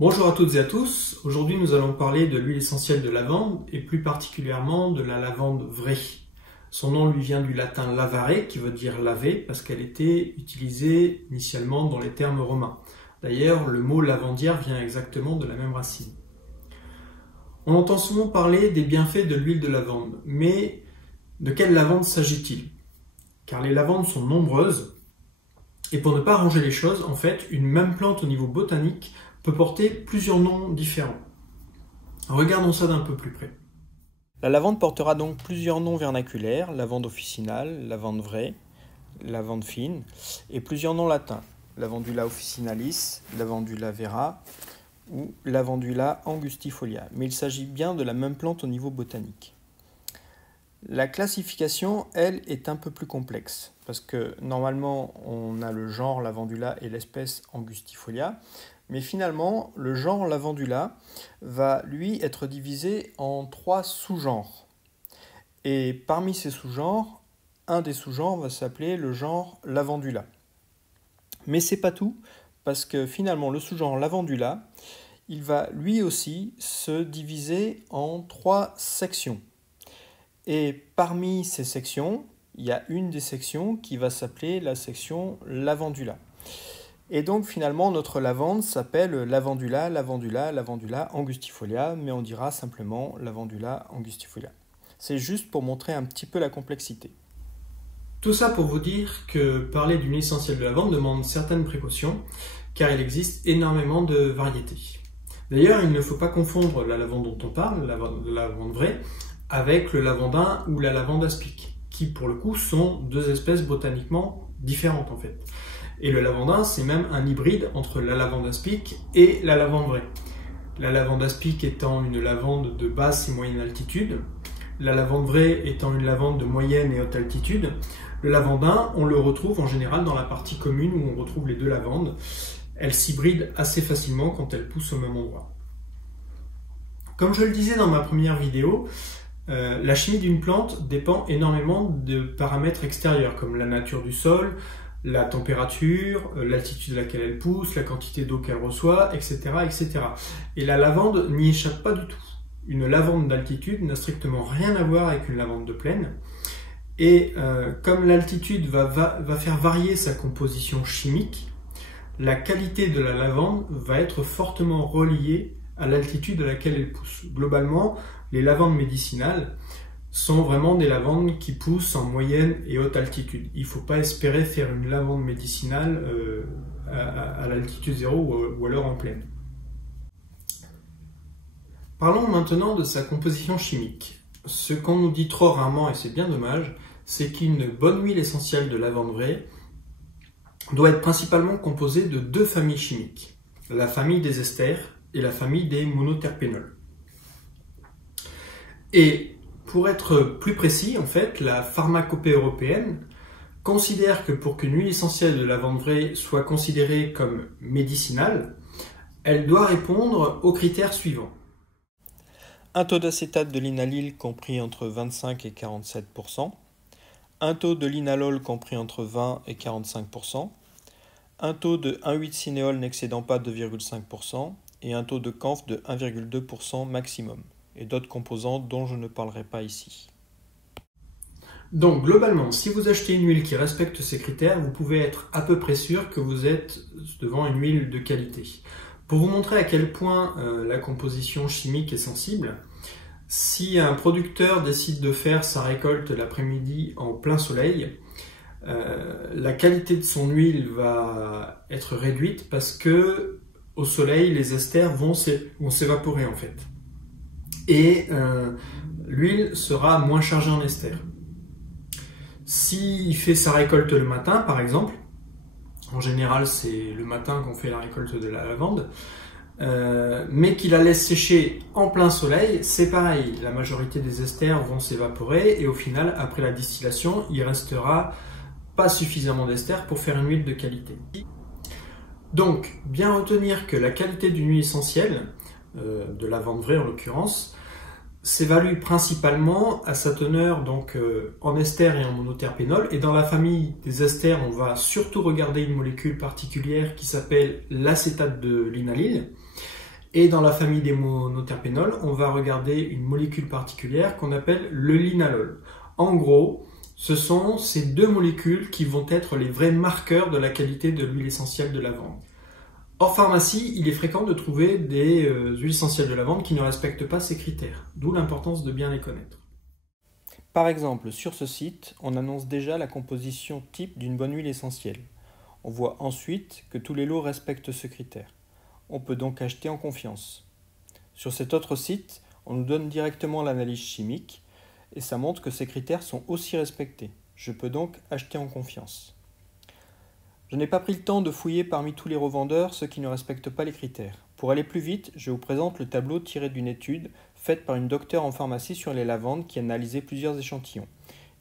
Bonjour à toutes et à tous, aujourd'hui nous allons parler de l'huile essentielle de lavande et plus particulièrement de la lavande vraie. Son nom lui vient du latin lavare qui veut dire laver parce qu'elle était utilisée initialement dans les termes romains. D'ailleurs le mot lavandière vient exactement de la même racine. On entend souvent parler des bienfaits de l'huile de lavande, mais de quelle lavande s'agit-il? Car les lavandes sont nombreuses et pour ne pas arranger les choses, en fait, une même plante au niveau botanique peut porter plusieurs noms différents. Regardons ça d'un peu plus près. La lavande portera donc plusieurs noms vernaculaires, lavande officinale, lavande vraie, lavande fine, et plusieurs noms latins, lavandula officinalis, lavandula vera ou lavandula angustifolia. Mais il s'agit bien de la même plante au niveau botanique. La classification, elle, est un peu plus complexe, parce que normalement, on a le genre lavandula et l'espèce angustifolia, mais finalement, le genre lavandula va, lui, être divisé en 3 sous-genres. Et parmi ces sous-genres, un des sous-genres va s'appeler le genre lavandula. Mais c'est pas tout, parce que finalement, le sous-genre lavandula, il va lui aussi se diviser en 3 sections. Et parmi ces sections, il y a une des sections qui va s'appeler la section lavandula. Et donc finalement notre lavande s'appelle lavandula angustifolia, mais on dira simplement lavandula angustifolia. C'est juste pour montrer un petit peu la complexité. Tout ça pour vous dire que parler d'une huile essentielle de lavande demande certaines précautions, car il existe énormément de variétés. D'ailleurs, il ne faut pas confondre la lavande dont on parle, la lavande vraie, avec le lavandin ou la lavande aspic, qui pour le coup sont deux espèces botaniquement différentes en fait. Et le lavandin, c'est même un hybride entre la lavande aspic et la lavande vraie. La lavande aspic étant une lavande de basse et moyenne altitude, la lavande vraie étant une lavande de moyenne et haute altitude. Le lavandin, on le retrouve en général dans la partie commune où on retrouve les deux lavandes. Elles s'hybrident assez facilement quand elles poussent au même endroit. Comme je le disais dans ma première vidéo, la chimie d'une plante dépend énormément de paramètres extérieurs comme la nature du sol, la température, l'altitude à laquelle elle pousse, la quantité d'eau qu'elle reçoit, etc., etc. Et la lavande n'y échappe pas du tout. Une lavande d'altitude n'a strictement rien à voir avec une lavande de plaine. Et comme l'altitude va faire varier sa composition chimique, la qualité de la lavande va être fortement reliée à l'altitude à laquelle elle pousse. Globalement, les lavandes médicinales sont vraiment des lavandes qui poussent en moyenne et haute altitude. Il ne faut pas espérer faire une lavande médicinale à l'altitude zéro ou alors en plaine. Parlons maintenant de sa composition chimique. Ce qu'on nous dit trop rarement, et c'est bien dommage, c'est qu'une bonne huile essentielle de lavande vraie doit être principalement composée de 2 familles chimiques, la famille des esters et la famille des monoterpénols. Et pour être plus précis, en fait, la pharmacopée européenne considère que pour qu'une huile essentielle de lavande vraie soit considérée comme médicinale, elle doit répondre aux critères suivants. Un taux d'acétate de linalyle compris entre 25 et 47%, un taux de linalol compris entre 20 et 45%, un taux de 1,8-cinéol n'excédant pas 2,5% et un taux de camphre de 1,2% maximum, et d'autres composants dont je ne parlerai pas ici. Donc globalement, si vous achetez une huile qui respecte ces critères, vous pouvez être à peu près sûr que vous êtes devant une huile de qualité. Pour vous montrer à quel point la composition chimique est sensible, si un producteur décide de faire sa récolte l'après-midi en plein soleil, la qualité de son huile va être réduite parce que au soleil, les esters vont s'évaporer en fait. Et l'huile sera moins chargée en esters. S'il fait sa récolte le matin, par exemple, en général c'est le matin qu'on fait la récolte de la lavande, mais qu'il la laisse sécher en plein soleil, c'est pareil, la majorité des esters vont s'évaporer et au final, après la distillation, il restera pas suffisamment d'esters pour faire une huile de qualité. Donc, bien retenir que la qualité d'une huile essentielle, de lavande vraie en l'occurrence, s'évalue principalement à sa teneur donc, en ester et en monoterpénol. Et dans la famille des esters, on va surtout regarder une molécule particulière qui s'appelle l'acétate de linalyle. Et dans la famille des monoterpénols, on va regarder une molécule particulière qu'on appelle le linalol. En gros, ce sont ces deux molécules qui vont être les vrais marqueurs de la qualité de l'huile essentielle de lavande. Hors pharmacie, il est fréquent de trouver des huiles essentielles de lavande qui ne respectent pas ces critères, d'où l'importance de bien les connaître. Par exemple, sur ce site, on annonce déjà la composition type d'une bonne huile essentielle. On voit ensuite que tous les lots respectent ce critère. On peut donc acheter en confiance. Sur cet autre site, on nous donne directement l'analyse chimique et ça montre que ces critères sont aussi respectés. Je peux donc acheter en confiance. Je n'ai pas pris le temps de fouiller parmi tous les revendeurs ceux qui ne respectent pas les critères. Pour aller plus vite, je vous présente le tableau tiré d'une étude faite par une docteure en pharmacie sur les lavandes qui a analysé plusieurs échantillons.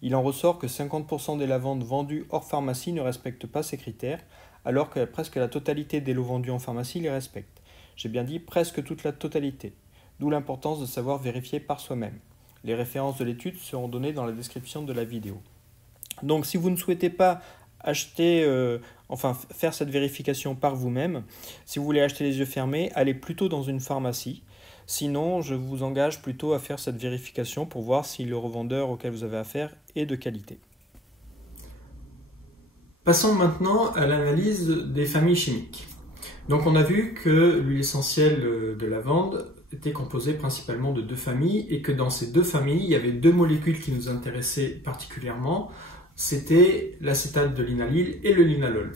Il en ressort que 50% des lavandes vendues hors pharmacie ne respectent pas ces critères, alors que presque la totalité des lots vendus en pharmacie les respectent. J'ai bien dit presque toute la totalité, d'où l'importance de savoir vérifier par soi-même. Les références de l'étude seront données dans la description de la vidéo. Donc si vous ne souhaitez pas faire cette vérification par vous-même, si vous voulez acheter les yeux fermés, allez plutôt dans une pharmacie. Sinon, je vous engage plutôt à faire cette vérification pour voir si le revendeur auquel vous avez affaire est de qualité. Passons maintenant à l'analyse des familles chimiques. Donc on a vu que l'huile essentielle de lavande était composée principalement de deux familles et que dans ces deux familles, il y avait deux molécules qui nous intéressaient particulièrement. C'était l'acétate de linalyle et le linalol.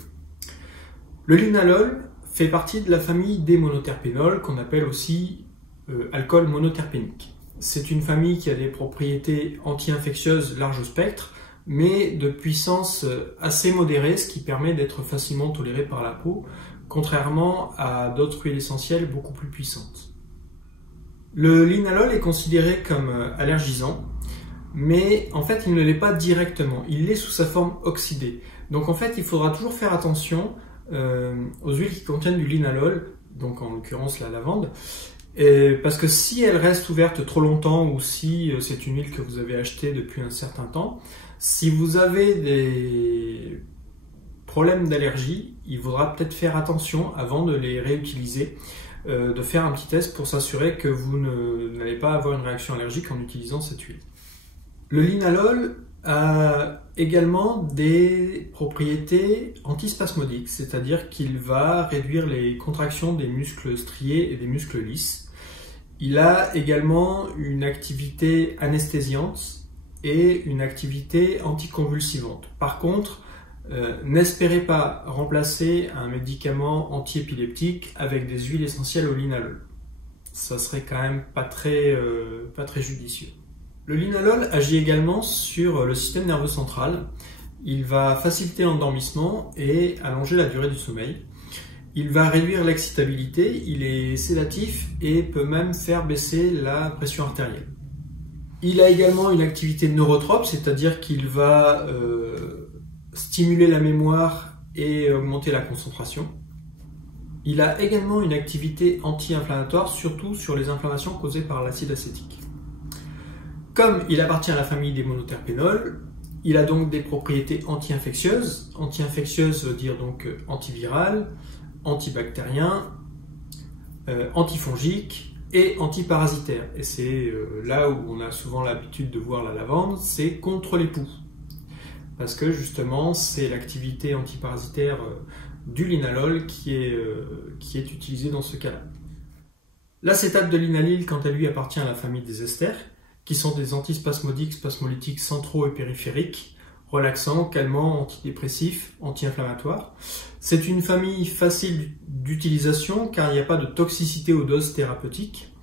Le linalol fait partie de la famille des monoterpénols qu'on appelle aussi alcool monoterpénique. C'est une famille qui a des propriétés anti-infectieuses large spectre, mais de puissance assez modérée, ce qui permet d'être facilement toléré par la peau, contrairement à d'autres huiles essentielles beaucoup plus puissantes. Le linalol est considéré comme allergisant, mais en fait il ne l'est pas directement, il l'est sous sa forme oxydée. Donc en fait il faudra toujours faire attention aux huiles qui contiennent du linalol, donc en l'occurrence la lavande, parce que si elle reste ouverte trop longtemps ou si c'est une huile que vous avez achetée depuis un certain temps, si vous avez des problèmes d'allergie, il faudra peut-être faire attention avant de les réutiliser, de faire un petit test pour s'assurer que vous n'allez pas avoir une réaction allergique en utilisant cette huile. Le linalol a également des propriétés antispasmodiques, c'est-à-dire qu'il va réduire les contractions des muscles striés et des muscles lisses. Il a également une activité anesthésiante et une activité anticonvulsivante. Par contre, n'espérez pas remplacer un médicament antiépileptique avec des huiles essentielles au linalol. Ça serait quand même pas très judicieux. Le linalol agit également sur le système nerveux central. Il va faciliter l'endormissement et allonger la durée du sommeil. Il va réduire l'excitabilité, il est sédatif et peut même faire baisser la pression artérielle. Il a également une activité neurotrope, c'est-à-dire qu'il va stimuler la mémoire et augmenter la concentration. Il a également une activité anti-inflammatoire, surtout sur les inflammations causées par l'acide acétique. Comme il appartient à la famille des monoterpénols, il a donc des propriétés anti-infectieuses. Anti-infectieuses veut dire donc antivirales, antibactérien, antifongique et antiparasitaire. Et c'est là où on a souvent l'habitude de voir la lavande, c'est contre les poux. Parce que justement, c'est l'activité antiparasitaire du linalol qui est utilisée dans ce cas-là. L'acétate de linalyle, quant à lui, appartient à la famille des esters, qui sont des antispasmodiques, spasmolytiques centraux et périphériques, relaxants, calmants, antidépressifs, anti-inflammatoires. C'est une famille facile d'utilisation car il n'y a pas de toxicité aux doses thérapeutiques.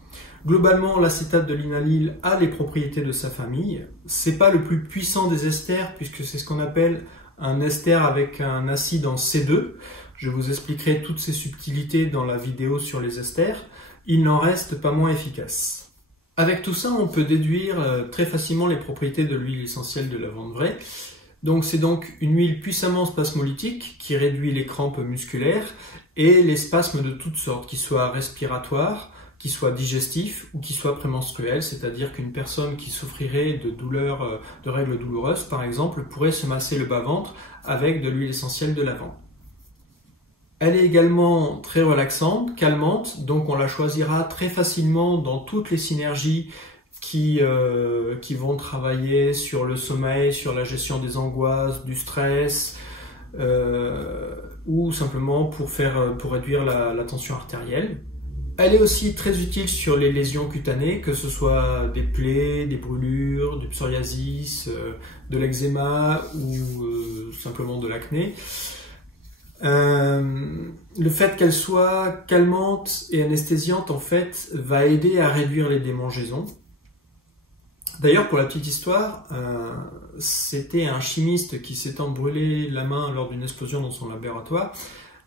Globalement, l'acétate de linalyle a les propriétés de sa famille. C'est pas le plus puissant des esters puisque c'est ce qu'on appelle un ester avec un acide en C2. Je vous expliquerai toutes ces subtilités dans la vidéo sur les esters. Il n'en reste pas moins efficace. Avec tout ça, on peut déduire très facilement les propriétés de l'huile essentielle de lavande vraie. Donc c'est donc une huile puissamment spasmolytique qui réduit les crampes musculaires et les spasmes de toutes sortes, qu'ils soient respiratoires, qu'ils soient digestifs ou qu'ils soient prémenstruels, c'est-à-dire qu'une personne qui souffrirait de douleurs, de règles douloureuses par exemple, pourrait se masser le bas-ventre avec de l'huile essentielle de lavande. Elle est également très relaxante, calmante, donc on la choisira très facilement dans toutes les synergies qui vont travailler sur le sommeil, sur la gestion des angoisses, du stress, ou simplement pour réduire la tension artérielle. Elle est aussi très utile sur les lésions cutanées, que ce soit des plaies, des brûlures, du psoriasis, de l'eczéma ou simplement de l'acné. Le fait qu'elle soit calmante et anesthésiante, en fait, va aider à réduire les démangeaisons. D'ailleurs, pour la petite histoire, c'était un chimiste qui s'étant brûlé la main lors d'une explosion dans son laboratoire,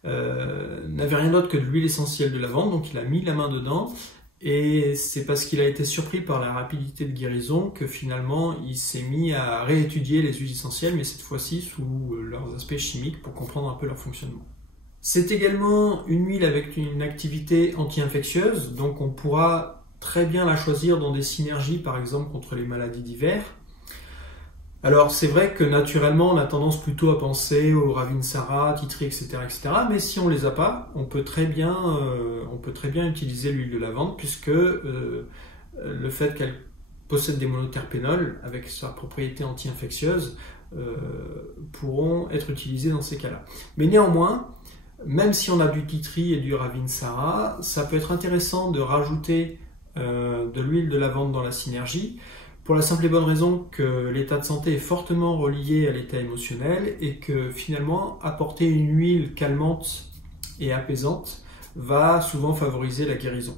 n'avait rien d'autre que de l'huile essentielle de lavande, donc il a mis la main dedans, et c'est parce qu'il a été surpris par la rapidité de guérison que finalement il s'est mis à réétudier les huiles essentielles, mais cette fois-ci sous leurs aspects chimiques pour comprendre un peu leur fonctionnement. C'est également une huile avec une activité anti-infectieuse, donc on pourra très bien la choisir dans des synergies, par exemple contre les maladies d'hiver. Alors c'est vrai que naturellement on a tendance plutôt à penser au Ravinsara, Tea Tree, etc., etc. Mais si on les a pas, on peut très bien utiliser l'huile de lavande puisque le fait qu'elle possède des monoterpénols avec sa propriété anti-infectieuse pourront être utilisés dans ces cas-là. Mais néanmoins, même si on a du Tea Tree et du Ravinsara, ça peut être intéressant de rajouter de l'huile de lavande dans la synergie, pour la simple et bonne raison que l'état de santé est fortement relié à l'état émotionnel et que finalement apporter une huile calmante et apaisante va souvent favoriser la guérison.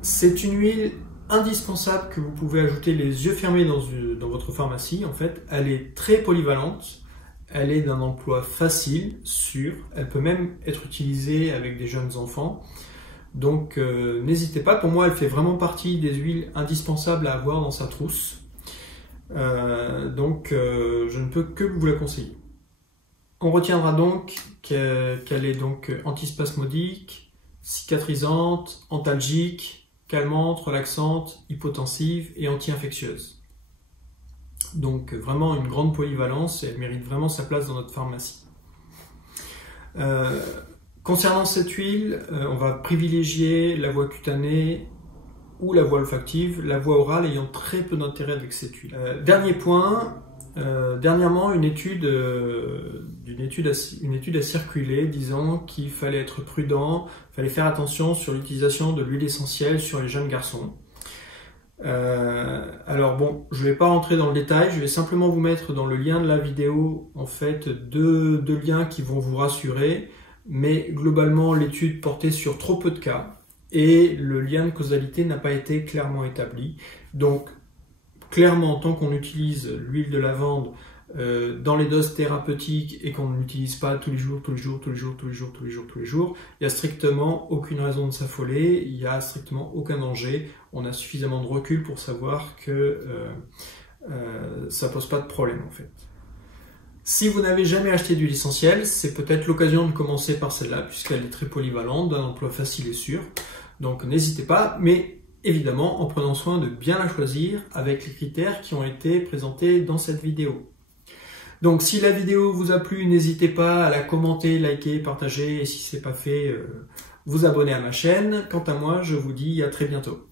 C'est une huile indispensable que vous pouvez ajouter les yeux fermés dans votre pharmacie. En fait, elle est très polyvalente, elle est d'un emploi facile, sûr, elle peut même être utilisée avec des jeunes enfants. Donc n'hésitez pas, pour moi elle fait vraiment partie des huiles indispensables à avoir dans sa trousse. Je ne peux que vous la conseiller. On retiendra donc qu'elle est donc antispasmodique, cicatrisante, antalgique, calmante, relaxante, hypotensive et anti-infectieuse. Donc vraiment une grande polyvalence et elle mérite vraiment sa place dans notre pharmacie. Concernant cette huile, on va privilégier la voie cutanée ou la voie olfactive, la voie orale ayant très peu d'intérêt avec cette huile. Dernier point, dernièrement une étude a circulé disant qu'il fallait être prudent, il fallait faire attention sur l'utilisation de l'huile essentielle sur les jeunes garçons. Alors bon, je ne vais pas rentrer dans le détail, je vais simplement vous mettre dans le lien de la vidéo en fait deux liens qui vont vous rassurer. Mais globalement, l'étude portait sur trop peu de cas et le lien de causalité n'a pas été clairement établi. Donc, clairement, tant qu'on utilise l'huile de lavande dans les doses thérapeutiques et qu'on ne l'utilise pas tous les jours, il n'y a strictement aucune raison de s'affoler, il n'y a strictement aucun danger. On a suffisamment de recul pour savoir que ça ne pose pas de problème en fait. Si vous n'avez jamais acheté d'huile essentielle, c'est peut-être l'occasion de commencer par celle-là, puisqu'elle est très polyvalente, d'un emploi facile et sûr. Donc n'hésitez pas, mais évidemment en prenant soin de bien la choisir avec les critères qui ont été présentés dans cette vidéo. Donc si la vidéo vous a plu, n'hésitez pas à la commenter, liker, partager, et si ce n'est pas fait, vous abonner à ma chaîne. Quant à moi, je vous dis à très bientôt.